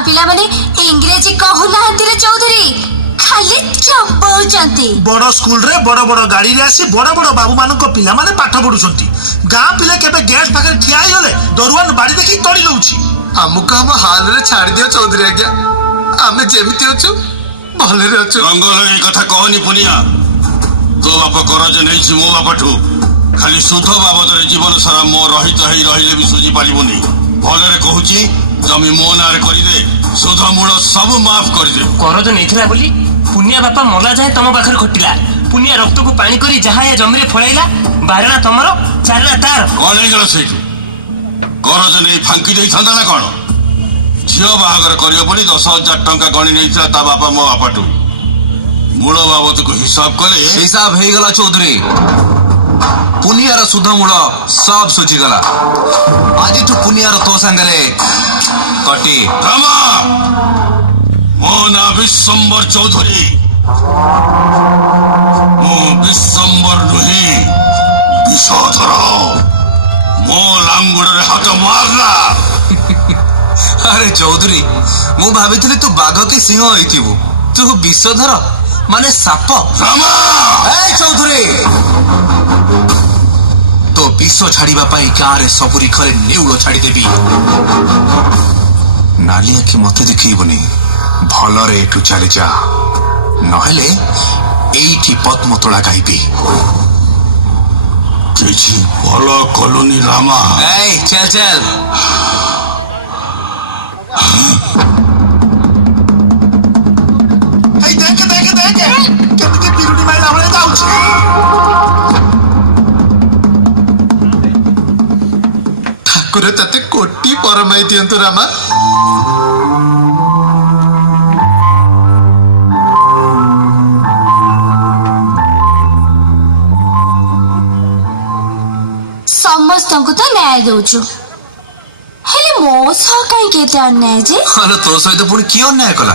पिला माने इंग्रेजी कहू नाहंती रे चौधरी खाली चंपौचंती। बड़ स्कूल रे बड़ बड़ गाड़ी रे आसी बड़ बड़ बाबू मानक पिला माने पाठ पढुछंती। गां पिले केबे गेट पाखरे ठिया आइ गले दरुआन बाड़ी देखि तड़ी लउछि। हमको हम हाल रे छाड़ दियो चौधरी आज्ञा, आमे जेमिति अछु भले रे अछु। रंग लगे कथा कहनी पुनिया, तो बाप करज नहीं मो बापठू खाली सुध बाबद जीवन सारा मो रहित है रहिले भी सुझी पारिबनी। भले कहूची जमी मो नारे करिदे सुध मूल सब माफ करदे। करज नैथिला बोली पुनिया बापा मला जाए तम पाखर खटिला। पुनिया रक्त को पानी करी जहाँ या जमीरे फळाइला बारणा तमर चारना तार कौन गला सेठी करज नहीं फांकी दे थांदा ना कोन। झियो बाहागर करियो बोली 10,000 टंका गणी नैथिला ता बापा मो बापठू। मूल बाबद को हिसाब कले हिसाब हे गला चौधरी। पुनियार सुध मूल सब सुझी गला। आज तू पुनियार तो संगरे कटी रामा मो ना विश्वम्बर चौधरी। मो विश्वम्बर नुहे विषधर। मो लांगुड़े हाथ मारला। अरे चौधरी मु भाभी तू बाघ की सिंह होइथिबु, तू विषधर माने साप। रामा ए चौधरी तो विष छाड़िबा पई गारे सबुरी खरे नेउल छाड़ी देबी। नाली आखि मते देखिबनी, भलरे एठू चली जा, नहेले एइठी पद्मतोला गाइबी। किछि भलो कलोनी रामा। ए चल चल। ए देख देख देख केते बिरुडी माइला भले जाउछि। ठाकुर तते कोटी परमाई दियंतु रामा। समस्त को तो न्याय दउछु हेले मो सा काई केते अन्याय जे। अरे तो सहित पुणी किए अन्याय कला?